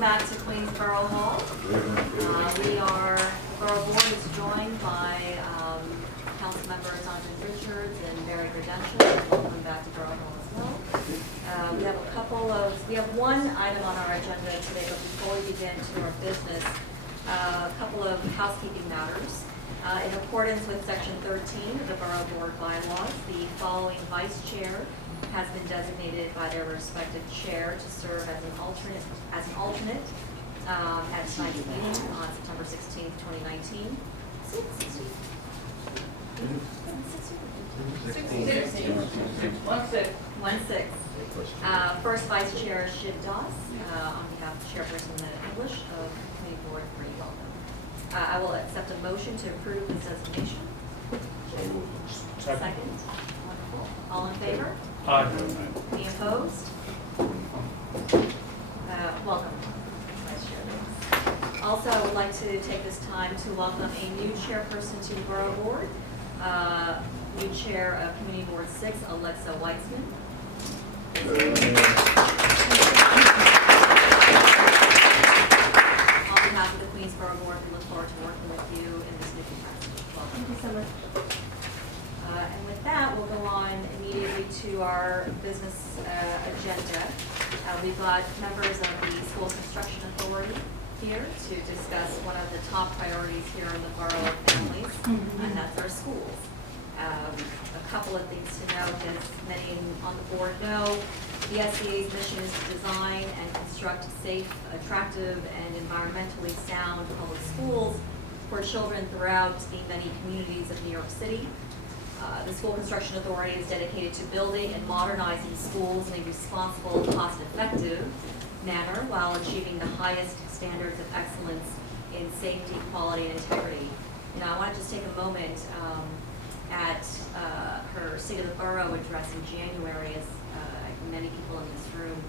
back to Queens Borough Hall. The Borough Board is joined by Council members Andre Richards and Barry Credential. Welcome back to Borough Hall as well. We have one item on our agenda today, but before we begin to our business, a couple of housekeeping matters. In accordance with Section 13 of the Borough Board bylaws, the following vice chair has been designated by their respective chair to serve as an alternate at tonight's meeting on September 16th, 2019. 1-6. First Vice Chair Shiv Das, on behalf of Chairperson Netta English of Community Board 3, welcome. I will accept a motion to approve this designation. Second. Wonderful. All in favor? Aye. Any opposed? Welcome, Vice Chair. Also, I would like to take this time to welcome a new chairperson to the Borough Board, new chair of Community Board 6, Alexa Weitzman. On behalf of the Queensborough Board, we look forward to working with you in this new capacity. Welcome. Thank you so much. And with that, we'll go on immediately to our business agenda. We've got members of the School Construction Authority here to discuss one of the top priorities here in the Borough of Families, and that's our schools. A couple of things to note, as many on the board know, the SCA's mission is to design and construct safe, attractive, and environmentally sound public schools for children throughout the many communities of New York City. The School Construction Authority is dedicated to building and modernizing schools in a responsible, cost-effective manner while achieving the highest standards of excellence in safety, quality, and integrity. And I want to just take a moment at her State of the Borough address in January, as many people in this room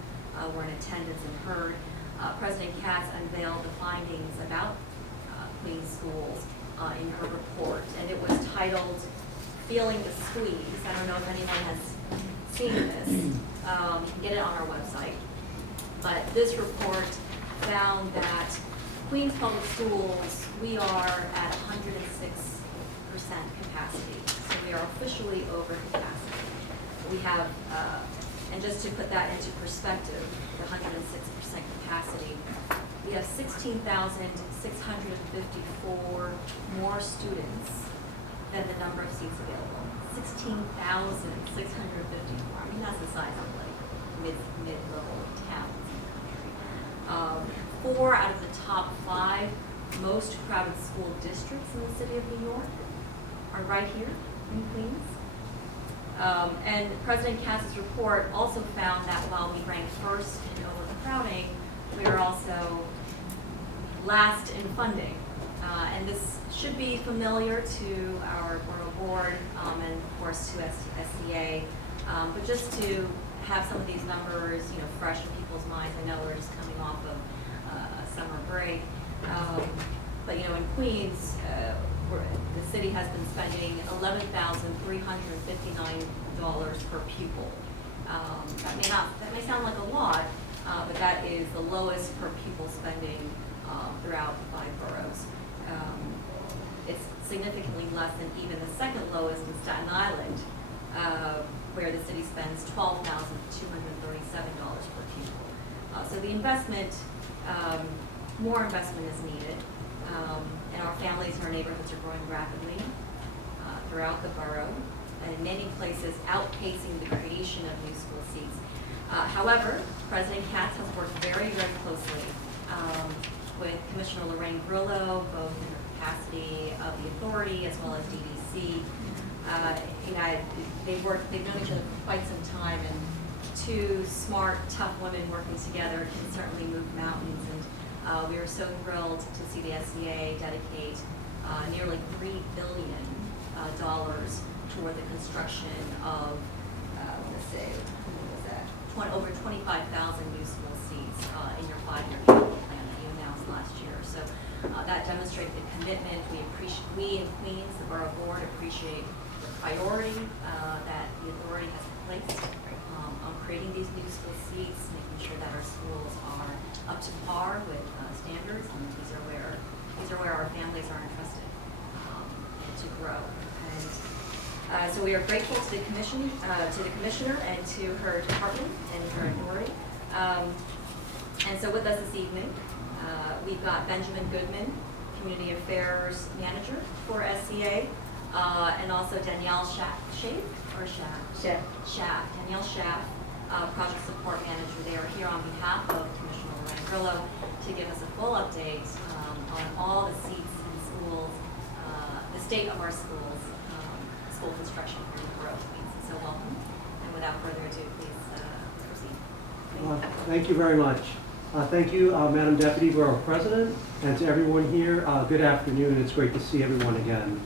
were in attendance and heard. President Katz unveiled the findings about Queens schools in her report, and it was titled "Feeling the Squeeze." I don't know if anyone has seen this. You can get it on our website. But this report found that Queens Public Schools, we are at 106% capacity. So we are officially over capacity. We have, and just to put that into perspective, the 106% capacity, we have 16,654 more students than the number of seats available. 16,654. I mean, that's the size of like mid-level towns in the country. 4 out of the top 5 most crowded school districts in the city of New York are right here in Queens. And President Katz's report also found that while we rank first in overcrowding, we are also last in funding. And this should be familiar to our Borough Board and of course to SCA. But just to have some of these numbers, fresh in people's minds. I know we're just coming off of a summer break. But in Queens, the city has been spending $11,359 per pupil. That may sound like a lot, but that is the lowest per pupil spending throughout the 5 boroughs. It's significantly less than even the second lowest in Staten Island, where the city spends $12,237 per pupil. So the investment, more investment is needed, and our families and our neighborhoods are growing rapidly throughout the borough, and in many places outpacing the creation of new school seats. However, President Katz has worked very, very closely with Commissioner Lorraine Grillo, both in her capacity of the authority as well as DDC. They've known each other for quite some time, and 2 smart, tough women working together can certainly move mountains. And we are so thrilled to see the SCA dedicate nearly $3 billion toward the construction of, over 25,000 new school seats in your 5-year capital plan that you announced last year. So that demonstrates the commitment. We in Queens, the Borough Board, appreciate the priority that the authority has placed on creating these new school seats, making sure that our schools are up to par with standards. And these are where our families are entrusted to grow. And so we are grateful to the commissioner, and to her department and her authority. And so with us this evening, we've got Benjamin Goodman, Community Affairs Manager for SCA, and also Danielle Schaff, Danielle Schaff, Project Support Manager. They are here on behalf of Commissioner Grillo to give us a full update on all the seats in schools, the state of our schools, school construction here in the Borough. So welcome, and without further ado, please proceed. Thank you very much. Thank you, Madam Deputy Borough President, and to everyone here, good afternoon. It's great to see everyone again.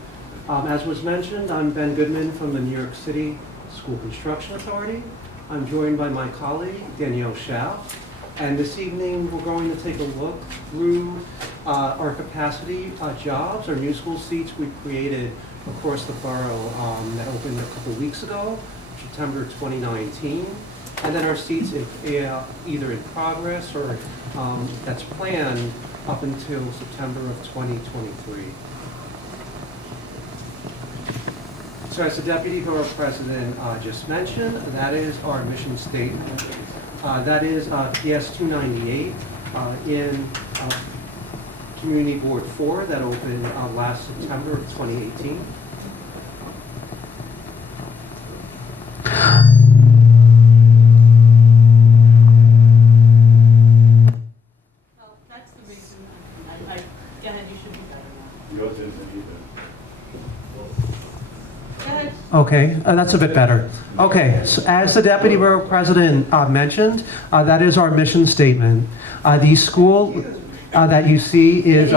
As was mentioned, I'm Ben Goodman from the New York City School Construction Authority. I'm joined by my colleague, Danielle Schaff, and this evening we're going to take a look through our capacity jobs, our new school seats we created across the borough that opened a couple weeks ago, September 2019. And then our seats either in progress or that's planned up until September of 2023. So as the Deputy Borough President just mentioned, that is our mission statement. That is PS 298 in Community Board 4 that opened last September of 2018. Okay, that's a bit better. Okay, so as the Deputy Borough President mentioned, that is our mission statement. The school that you see is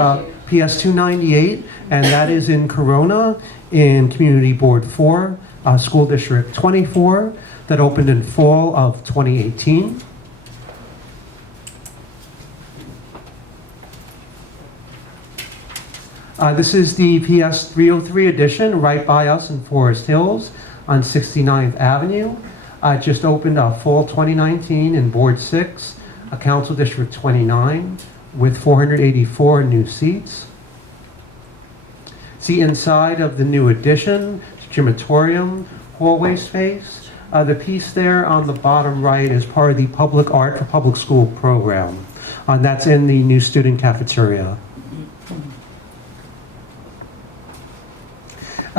PS 298, and that is in Corona in Community Board 4, School District 24, that opened in fall of 2018. This is the PS 303 edition right by us in Forest Hills on 69th Avenue. Just opened fall 2019 in Board 6, Council District 29, with 484 new seats. See inside of the new addition, gymatorium, hallway space. The piece there on the bottom right is part of the Public Art for Public School program. That's in the new student cafeteria.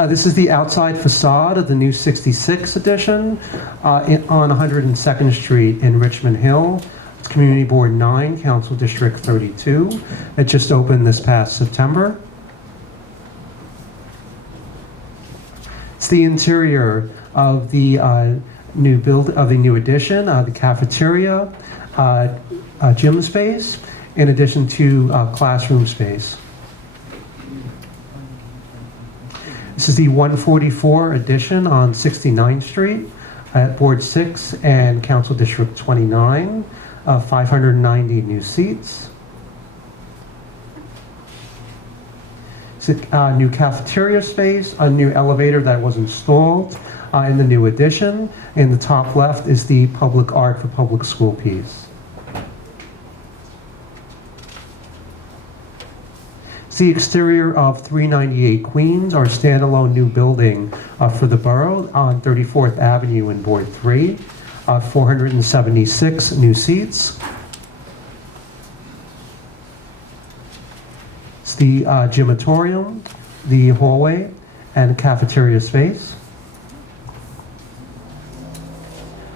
This is the outside facade of the new 66 edition on 102nd Street in Richmond Hill. It's Community Board 9, Council District 32. It just opened this past September. It's the interior of the new addition, the cafeteria, gym space, in addition to classroom space. This is the 144 addition on 69th Street at Board 6 and Council District 29, 590 new seats. It's a new cafeteria space, a new elevator that was installed in the new addition. In the top left is the Public Art for Public School piece. It's the exterior of 398 Queens, our standalone new building for the borough on 34th Avenue in Board 3, 476 new seats. It's the gymatorium, the hallway, and cafeteria space.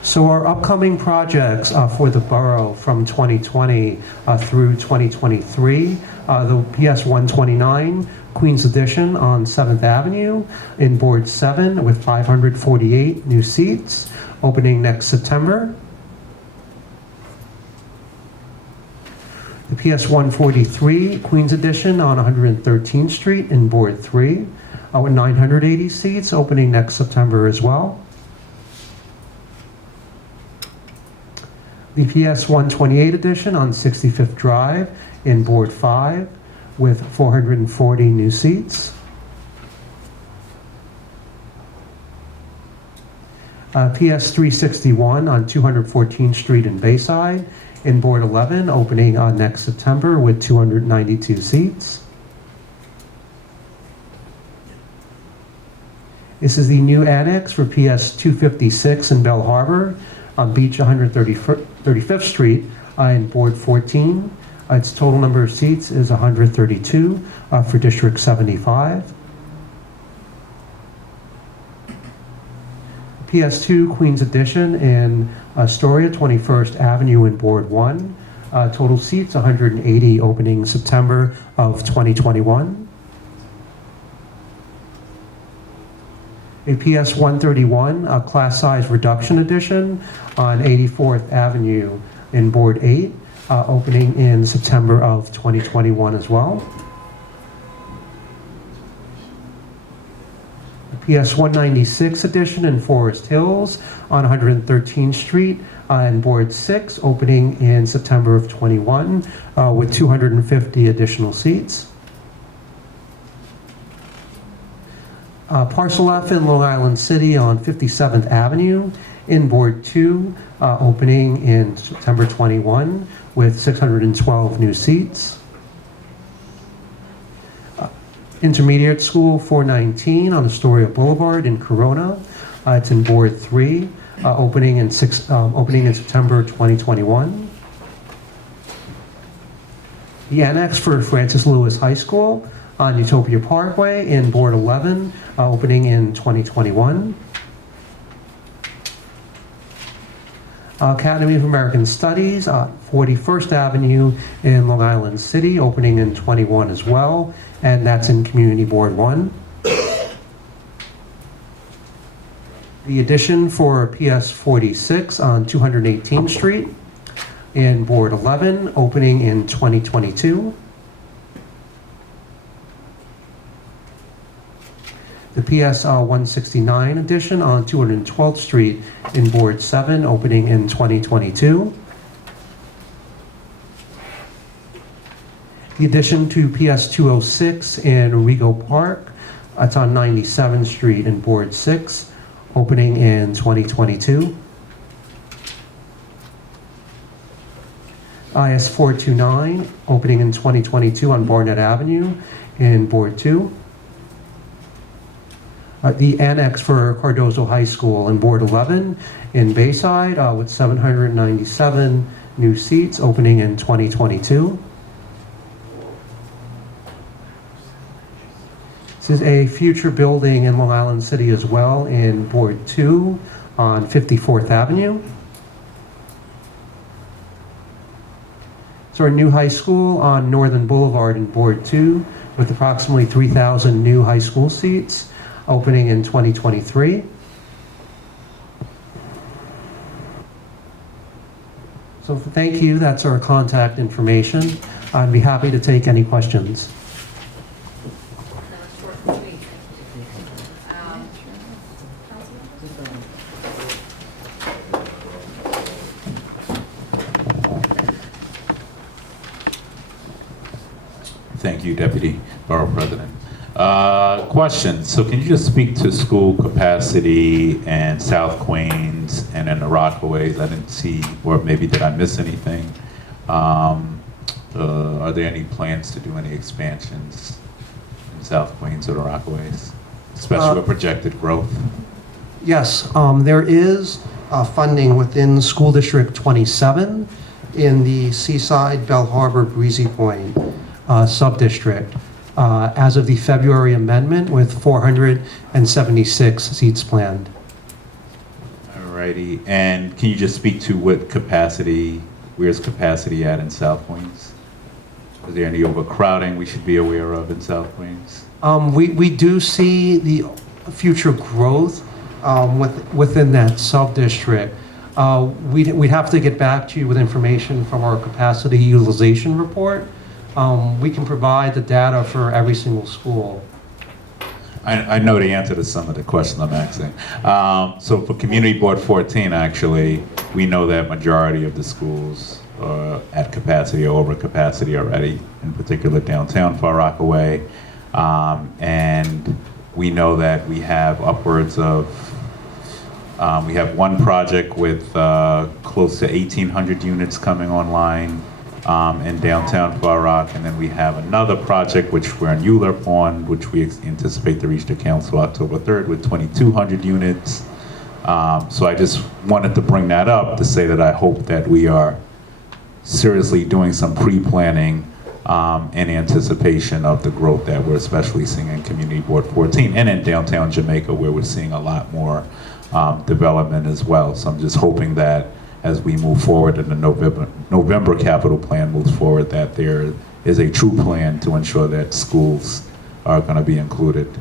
So our upcoming projects for the borough from 2020 through 2023, the PS 129 Queens Edition on 7th Avenue in Board 7 with 548 new seats, opening next September. The PS 143 Queens Edition on 113th Street in Board 3 with 980 seats, opening next September as well. The PS 128 edition on 65th Drive in Board 5 with 440 new seats. PS 361 on 214th Street in Bayside in Board 11, opening next September with 292 seats. This is the new annex for PS 256 in Bell Harbor on Beach 135th Street in Board 14. Its total number of seats is 132 for District 75. PS2 Queens Edition in Astoria, 21st Avenue in Board 1. Total seats 180, opening September of 2021. A PS 131 class size reduction edition on 84th Avenue in Board 8, opening in September of 2021 as well. PS 196 edition in Forest Hills on 113th Street in Board 6, opening in September of 21 with 250 additional seats. Parcel F in Long Island City on 57th Avenue in Board 2, opening in September 21 with 612 new seats. Intermediate School 419 on Astoria Boulevard in Corona. It's in Board 3, opening in September 2021. The annex for Francis Lewis High School on Utopia Parkway in Board 11, opening in 2021. Academy of American Studies, 41st Avenue in Long Island City, opening in 21 as well, and that's in Community Board 1. The addition for PS 46 on 218th Street in Board 11, opening in 2022. The PS 169 edition on 212th Street in Board 7, opening in 2022. The addition to PS 206 in Rego Park, it's on 97th Street in Board 6, opening in 2022. IS 429, opening in 2022 on Barnett Avenue in Board 2. The annex for Cardozo High School in Board 11 in Bayside with 797 new seats, opening in 2022. This is a future building in Long Island City as well in Board 2 on 54th Avenue. So our new high school on Northern Boulevard in Board 2 with approximately 3,000 new high school seats, opening in 2023. So thank you, that's our contact information. I'd be happy to take any questions. That was short and sweet. Thank you, Deputy Borough President. Question, so can you just speak to school capacity in South Queens and in the Rockaways? I didn't see, or maybe did I miss anything? Are there any plans to do any expansions in South Queens or the Rockaways, especially with projected growth? Yes, there is funding within School District 27 in the Seaside, Bell Harbor, Breezy Point sub-district. As of the February amendment with 476 seats planned. Alrighty, and can you just speak to what capacity, where's capacity at in South Queens? Is there any overcrowding we should be aware of in South Queens? We do see the future growth within that sub-district. We'd have to get back to you with information from our capacity utilization report. We can provide the data for every single school. I know the answer to some of the questions I'm asking. So for Community Board 14, actually, we know that majority of the schools are at capacity or over capacity already, in particular downtown Far Rockaway. And we know that we have upwards of We have one project with close to 1,800 units coming online in downtown Far Rock, and then we have another project which we're in ULURP on, which we anticipate to reach the council October 3rd with 2,200 units. So I just wanted to bring that up to say that I hope that we are seriously doing some pre-planning in anticipation of the growth that we're especially seeing in Community Board 14 and in downtown Jamaica, where we're seeing a lot more development as well. So I'm just hoping that as we move forward and the November capital plan moves forward, that there is a true plan to ensure that schools are going to be included.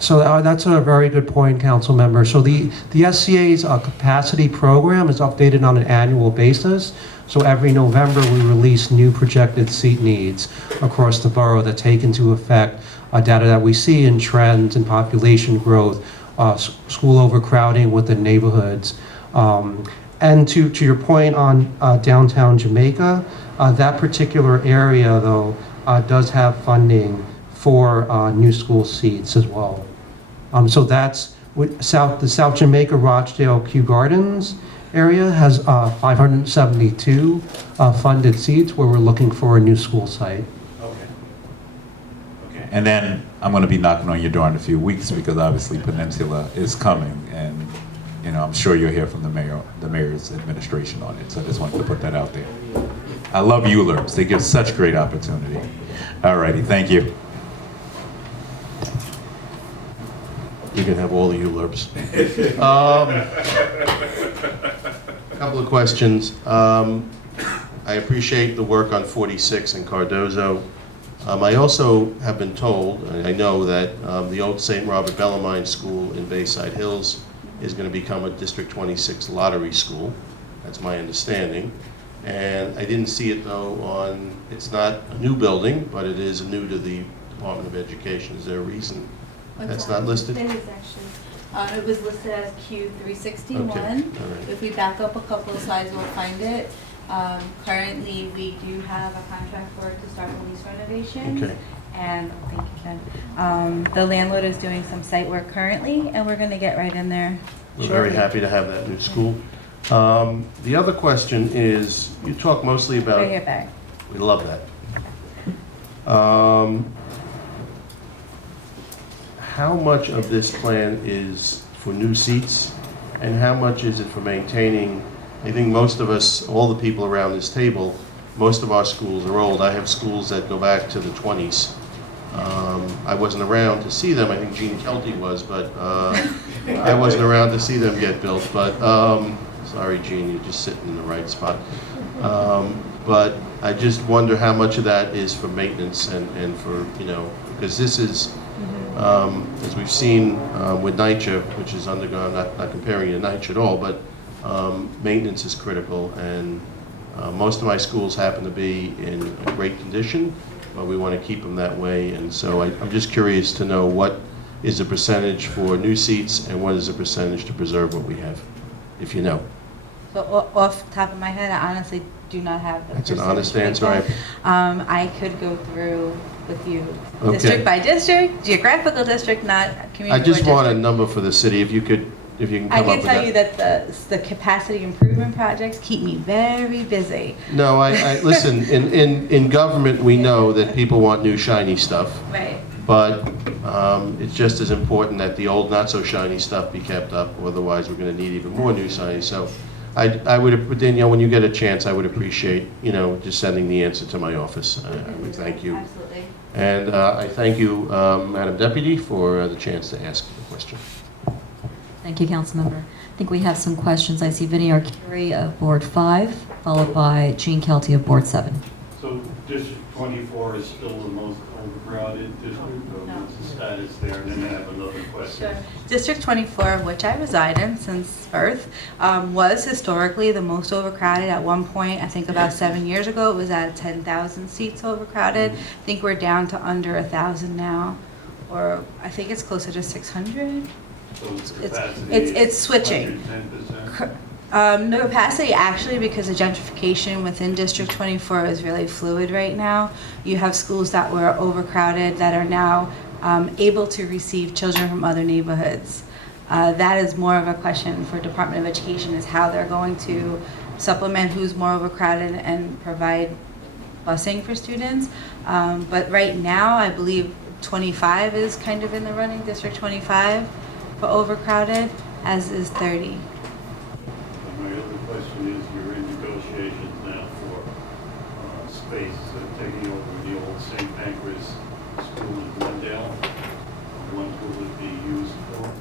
So that's a very good point, council member. So the SCA's capacity program is updated on an annual basis. So every November we release new projected seat needs across the borough that take into effect data that we see in trends in population growth, school overcrowding within neighborhoods. And to your point on downtown Jamaica, that particular area though does have funding for new school seats as well. So that's the South Jamaica Rochdale Kew Gardens area has 572 funded seats where we're looking for a new school site. Okay. And then I'm going to be knocking on your door in a few weeks because obviously Peninsula is coming, and you know I'm sure you'll hear from the mayor's administration on it. So I just wanted to put that out there. I love ULURPs; they give such great opportunity. All righty, thank you. You can have all the ULURPs. A couple of questions. I appreciate the work on 46 and Cardozo. I also have been told, and I know that the old St. Robert Bellarmine School in Bayside Hills is going to become a District 26 lottery school. That's my understanding. And I didn't see it though on, it's not a new building, but it is new to the Department of Education. Is there a reason that's not listed? It is actually. It was listed as Q361. Okay, all right. If we back up a couple of slides, we'll find it. Currently, we do have a contract for it to start police renovations. Okay. And, thank you, Ken. The landlord is doing some site work currently, and we're going to get right in there We're shortly. very happy to have that new school. The other question is, you talk mostly about... Right here, Barry. We love that. How much of this plan is for new seats, and how much is it for maintaining? I think most of us, all the people around this table, most of our schools are old. I have schools that go back to the 20s. I wasn't around to see them. I think Gene Kelty was, but I wasn't around to see them get built. But sorry, Gene, you're just sitting in the right spot. But I just wonder how much of that is for maintenance and for, you know, because this is, as we've seen with NYCHA, which is undergone, not comparing it to NYCHA at all, but maintenance is critical, and most of my schools happen to be in great condition, but we want to keep them that way. And so I'm just curious to know what is the percentage for new seats and what is the percentage to preserve what we have, if you know. So off the top of my head, I honestly do not have the That's an honest percentage answer. breakdown. I could go through with you Okay. district by district, geographical district, not community. I just board want a district. number for the city, if you can I come up can with tell you that the capacity improvement projects keep me very busy. No, I listen, in government, we know that people want new shiny stuff, Right. but it's just as important that the old not so shiny stuff be kept up, otherwise we're gonna need even more new shiny. So I would, Danielle, when you get a chance, I would appreciate, you know, just sending the answer to my office. I would thank you. Absolutely. And I thank you, Madam Deputy, for the chance to ask the question. Thank you, Councilmember. I think we have some questions. I see Vinnie Arcuri of Board 5, followed by Gene Kelty of Board 7. So District 24 is still the most overcrowded district, or No. what's the status there? And then I have another question. Sure. District 24, of which I reside in since birth, was historically the most overcrowded. At one point, I think about 7 years ago, it was at 10,000 seats overcrowded. I think we're down to under 1,000 now, or I think it's closer to 600. So it's It's- capacity. it's switching. 110%? No capacity, actually, because the gentrification within District 24 is really fluid right now. You have schools that were overcrowded that are now able to receive children from other neighborhoods. That is more of a question for Department of Education, is how they're going to supplement who's more overcrowded and provide busing for students. But right now, I believe 25 is kind of in the running, District 25 for overcrowded, as is 30. And my other question is, you're in negotiations now for space taking over the old St. Pancras School in Glendale. When will it be used for?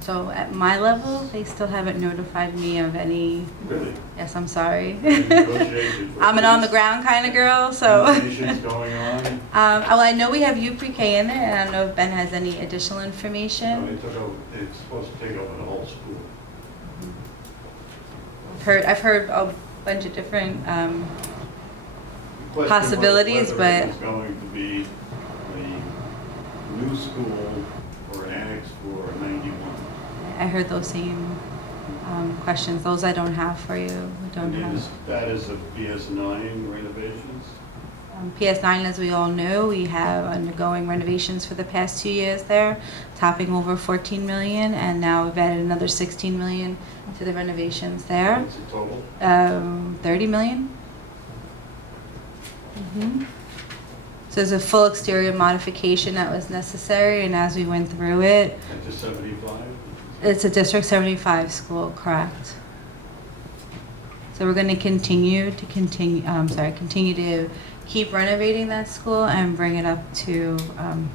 So at my level, they still haven't notified me of any, Really? yes, I'm sorry. Negotiations for I'm an on the these ground kind of girl, so. negotiations going on? Well, I know we have pre-K in there, and I don't know if Ben has any additional No, information. it's supposed to take over the whole school. I've heard a bunch of different, The question was possibilities, whether but- it was going to be the new school or an annex for 91. I heard those same questions. Those I don't have for you. We don't And have. is that is a PS9 renovations? PS9, as we all know, we have undergoing renovations for the past 2 years there, topping over 14 million, and now we've added another 16 million to the renovations there. What's the total? 30 million. So there's a full exterior modification that was necessary, and as we went through it, At the 75? it's a District 75 school, correct? So we're going to continue to keep renovating that school and bring it up to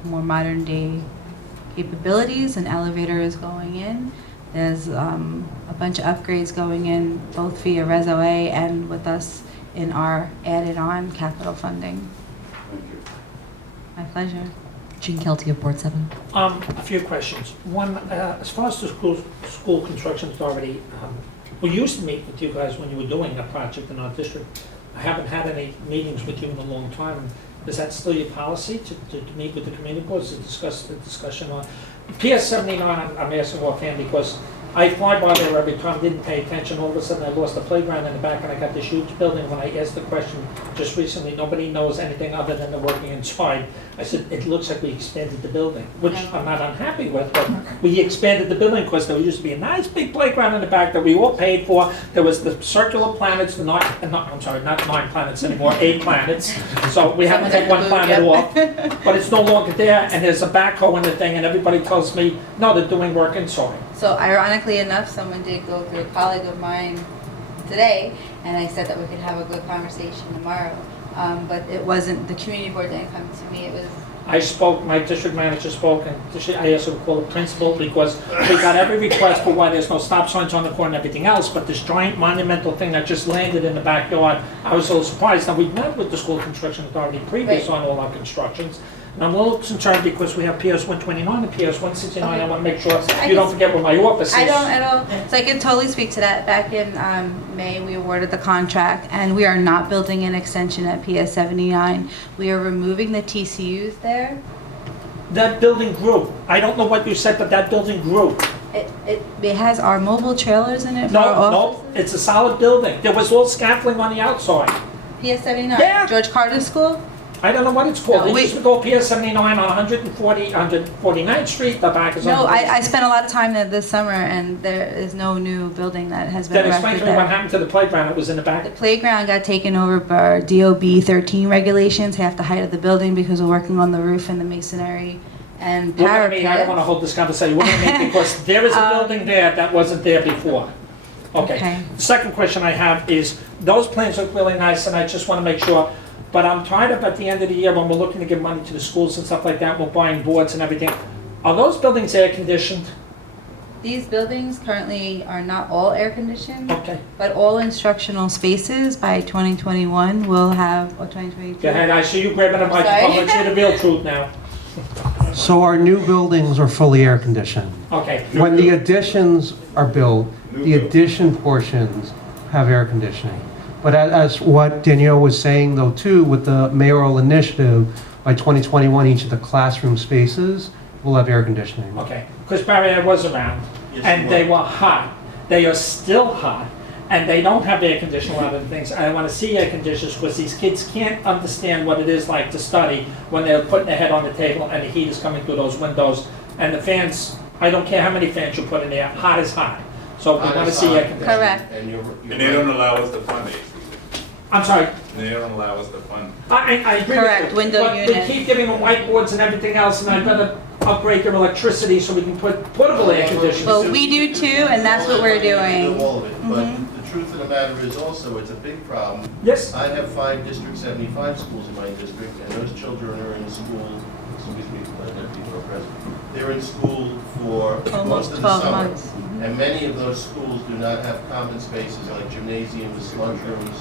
more modern day capabilities. An elevator is going in. There's a bunch of upgrades going in, both via Reso A and with us in our added on capital funding. Thank you. My pleasure. Jean Kelty of Board 7. A few questions. One, as far as the school construction authority, we used to meet with you guys when you were doing a project in our district. I haven't had any meetings with you in a long time. Is that still your policy to meet with the community boards to discuss the discussion on? PS 79, I'm asking offhand because I fly by there every time, didn't pay attention. All of a sudden I lost the playground in the back and I got this huge building. When I asked the question just recently, nobody knows anything other than they're working inside. I said, it looks like we expanded the building, which I'm not unhappy with, but we expanded the building because there used to be a nice big playground in the back that we all paid for. There was the circular planets, not 9 planets anymore, 8 planets. So we had to take one planet off, but it's no longer there, and there's a backhoe in the thing, and everybody tells me, no, they're doing work inside. So ironically enough, someone did go through a colleague of mine today, and I said that we could have a good conversation tomorrow. But it wasn't, the community board didn't come to me, it was. I spoke, my district manager spoke, and I also called the principal because we got every request for why there's no stop signs on the corner and everything else, but this giant monumental thing that just landed in the backyard, I was a little surprised. Now, we've met with the school construction authority previous Right. on all our constructions, and I'm a little concerned because we have PS 129 and PS 169. I Okay. want to make sure So I you don't guess- forget where my office is. I don't at all. So I can totally speak to that. Back in May, we awarded the contract, and we are not building an extension at PS 79. We are removing the TCUs there. That building grew. I don't know what you said, but that building grew. It has our mobile trailers in it for No, our no, offices. it's a solid building. There was all scaffolding on the outside. PS 79. Yeah. George Carter School. I don't know what it's called. No, They we- used to go PS 79 on 149th Street, the back is on. No, I spent a lot of time there this summer, and there is no new building that has been Then explain erected to me what there. happened to the playground that was in the The back. playground got taken over by DOB 13 regulations, half the height of the building because we're working on the roof and the masonry and What I mean, I don't want to parapet. hold this conversation, what do you mean? Because there is a Um, building there that wasn't there before. Okay. Okay. The second question I have is, those plans look really nice, and I just want to make sure, but I'm tired of at the end of the year, when we're looking to give money to the schools and stuff like that, we're buying boards and everything. Are those buildings air conditioned? These buildings currently are not all air conditioned, Okay. but all instructional spaces by 2021 will have, or 2022. Go ahead, I see you grabbing a microphone, Sorry. let's hear the real truth now. So our new buildings are fully air conditioned. Okay. When the additions are built, New the build. addition portions have air conditioning. But as what Danielle was saying though too, with the mayoral initiative, by 2021, each of the classroom spaces will have air conditioning. Okay, because Barry, I was around, and they were hot. They are still hot, and they don't have air conditioning, a lot of the things. I want to see air conditioners because these kids can't understand what it is like to study when they're putting their head on the table and the heat is coming through those windows. And the fans, I don't care how many fans you put in there, hot is hot. So we want to see air conditioning. Correct. And you're And they don't allow us to fund AC. I'm sorry, They don't allow us to fund. I agree Correct, with you. window But unit. they keep giving them whiteboards and everything else, and I'd rather upgrade their electricity so we can put portable air conditioning. Well, we do too, and that's what we're doing. All of it, but Mhm. the truth of the matter is also, it's a big problem. Yes, I have 5 District 75 schools in my district, and those children are in school, excuse me, Deputy Borough President. They're in school for most Almost of the 12 summer. months. Mhm. And many of those schools do not have common spaces like gymnasiums, lunchrooms,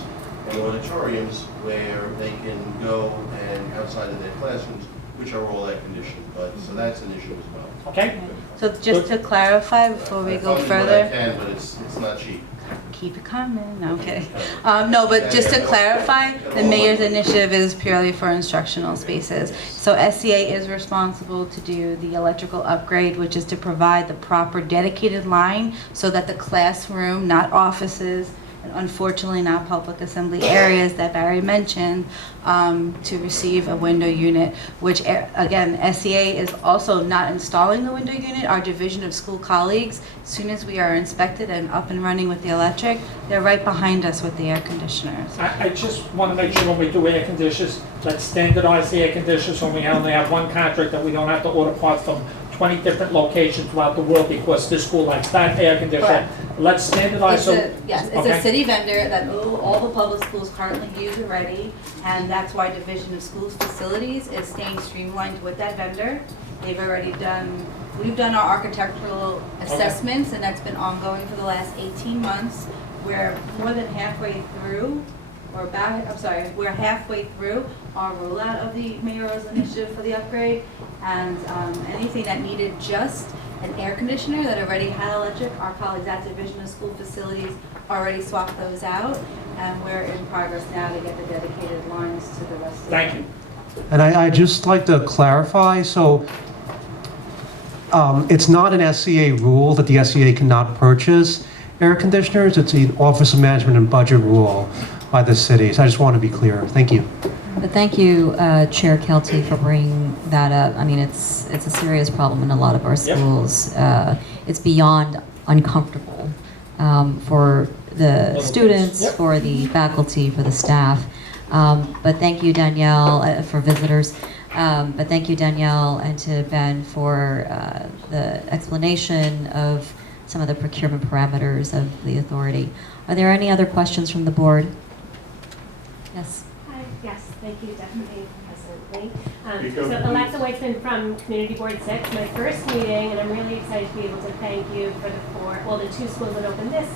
and auditoriums where they can go and outside of their classrooms, which are all air conditioned. But, so that's an issue as well. okay. So just to clarify before we I go funded what I further, can, but it's not cheap. keep it coming, no, I'm kidding. No, but just to clarify, the mayor's initiative is purely for instructional spaces. So SCA is responsible to do the electrical upgrade, which is to provide the proper dedicated line so that the classroom, not offices, and unfortunately not public assembly areas that Barry mentioned, to receive a window unit, which again, SCA is also not installing the window unit. Our Division of School colleagues, as soon as we are inspected and up and running with the electric, they're right behind us with the air conditioners. I just want to make sure when we do air conditioners, let's standardize the air conditioners so we only have one contract, that we don't have to order parts from 20 different locations throughout the world because this school likes that air conditioner. Correct. Let's standardize so. Yes, it's Okay. a city vendor that all the public schools currently use already, and that's why Division of Schools Facilities is staying streamlined with that vendor. They've already we've done our architectural assessments, and that's been ongoing for the last 18 months. We're more than halfway through, we're halfway through our rollout of the mayor's initiative for the upgrade, and anything that needed just an air conditioner that already had electric, our colleagues at Division of School Facilities already swapped those out, and we're in progress now to get the dedicated lines to the rest of them. Thank you. And I'd just like to clarify, so it's not an SCA rule that the SCA cannot purchase air conditioners. It's an Office of Management and Budget rule by the city. So I just want to be clear. Thank you. But thank you, Chair Kelty, for bringing that up. I mean, it's a serious problem in a lot of our Yep. schools. It's beyond uncomfortable for the Little students, kids. Yep. for the faculty, for the staff. But thank you, Danielle, for visitors. But thank you, Danielle, and to Ben for the explanation of some of the procurement parameters of the authority. Are there any other questions from the board? Yes. Hi, yes, thank you, Deputy President Lee. Speak up, So Alexa please. Weitzman from Community Board 6, my first meeting, and I'm really excited to be able to thank you for the 2 schools that opened this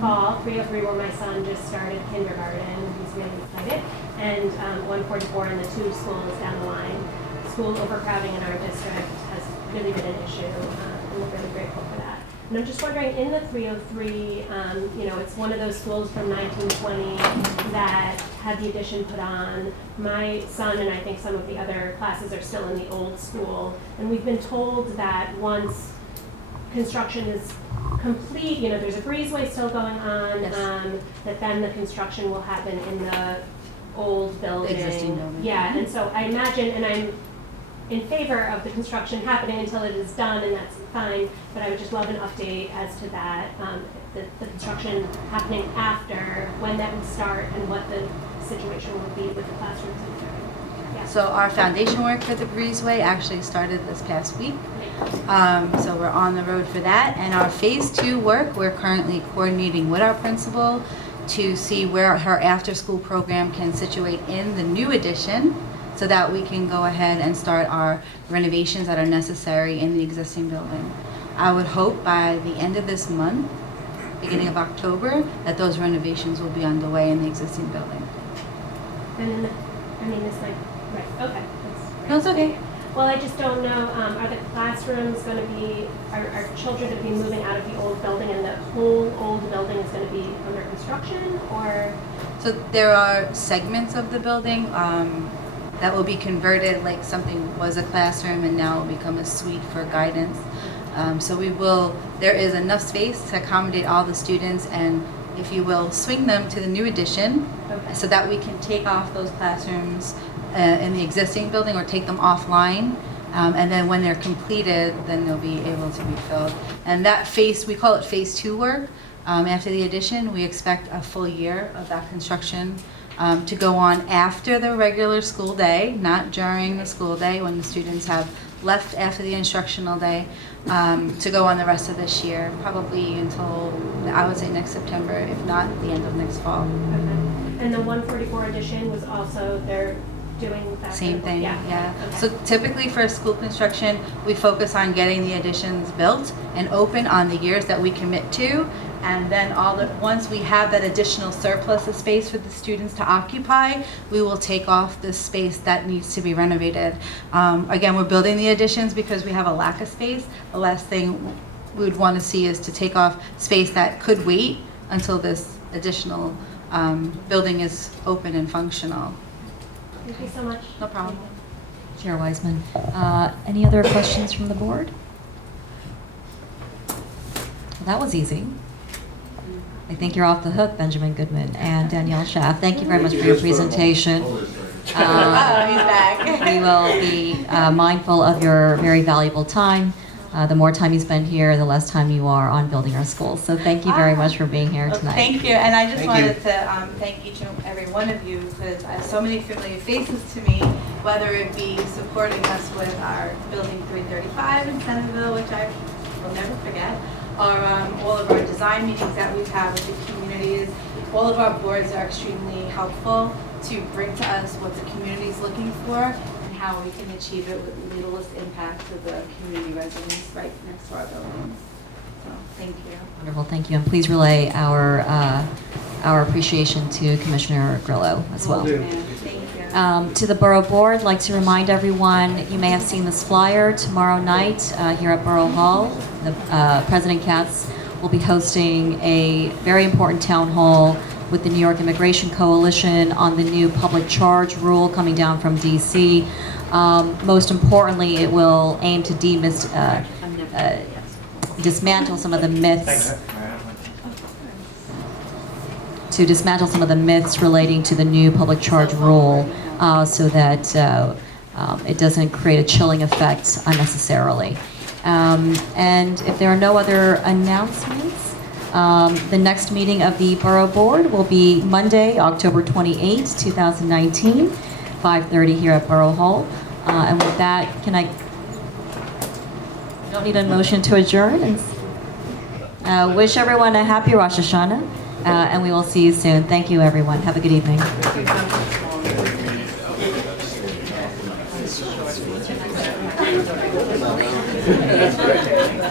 fall, 303 where my son just started kindergarten, he's really excited, and 144 in the 2 schools down the line. School overcrowding in our district has really been an issue, and we're really grateful for that. And I'm just wondering, in the 303, it's one of those schools from 1920 that had the addition put on. My son and I think some of the other classes are still in the old school. And we've been told that once construction is complete, there's a breezeway still going on, Yes. that then the construction will happen in the old building. Existing building. Yeah, and so I imagine, and I'm in favor of the construction happening until it is done, and that's fine, but I would just love an update as to that, the construction happening after, when that would start, and what the situation would be with the classrooms and everything. Yeah. So our foundation work for the breezeway actually started this past week. So we're on the road for that. And our phase 2 work, we're currently coordinating with our principal to see where her after-school program can situate in the new addition, so that we can go ahead and start our renovations that are necessary in the existing building. I would hope by the end of this month, beginning of October, that those renovations will be underway in the existing building. And then, this might, right, okay. That's No, it's okay. Well, I just don't know, are the classrooms going to be, are children going to be moving out of the old building and the whole old building is going to be under construction, or? So there are segments of the building that will be converted, like something was a classroom and now will become a suite for guidance. So there is enough space to accommodate all the students and, if you will, swing them to the new addition, Okay. so that we can take off those classrooms in the existing building or take them offline And then when they're completed, then they'll be able to be filled. And that phase, we call it phase 2 work. After the addition, we expect a full year of that construction to go on after the regular school day, not during the school day when the students have left after the instructional day, to go on the rest of this year, probably until, I would say, next September, if not the end of next fall. Okay. And the 144 addition was also, they're doing that? Same kind of- thing, yeah. Okay. So typically for school construction, we focus on getting the additions built and open on the years that we commit to. And then once we have that additional surplus of space for the students to occupy, we will take off the space that needs to be renovated. Again, we're building the additions because we have a lack of space. The last thing we would want to see is to take off space that could wait until this additional building is open and functional. Thank you so much. No problem. Chair Wiseman. Any other questions from the board? Well, that was easy. I think you're off the hook, Benjamin Goodman and Danielle Schaff. Thank you very much for your presentation. Oh, he's back. We will be mindful of your very valuable time. The more time you spend here, the less time you are on building our schools. So thank you very much for being here Well, tonight. thank you, and I just Thank wanted to thank each and every one of you because I have so many familiar faces to me, whether it be supporting us with our Building 335 in Centerville, which I will never forget, or all of our design meetings that we've had with the communities. All of our boards are extremely helpful to bring to us what the community is looking for and how we can achieve it with the littlest impact to the community residents right next to our buildings. So, thank you. Wonderful, thank you. And please relay our appreciation to Commissioner Grillo as well. Will do. Thank you. To the Borough Board, I'd like to remind everyone, you may have seen this flyer tomorrow night here at Borough Hall. President Katz will be hosting a very important town hall with the New York Immigration Coalition on the new public charge rule coming down from DC. Most importantly, it will aim to dismantle some of the myths relating to the new public charge rule so that it doesn't create a chilling effect unnecessarily. And if there are no other announcements, the next meeting of the Borough Board will be Monday, October 28, 2019, 5:30 here at Borough Hall. And with that, don't need a motion to adjourn. And wish everyone a happy Rosh Hashanah. And we will see you soon. Thank you, everyone. Have a good evening. That's great.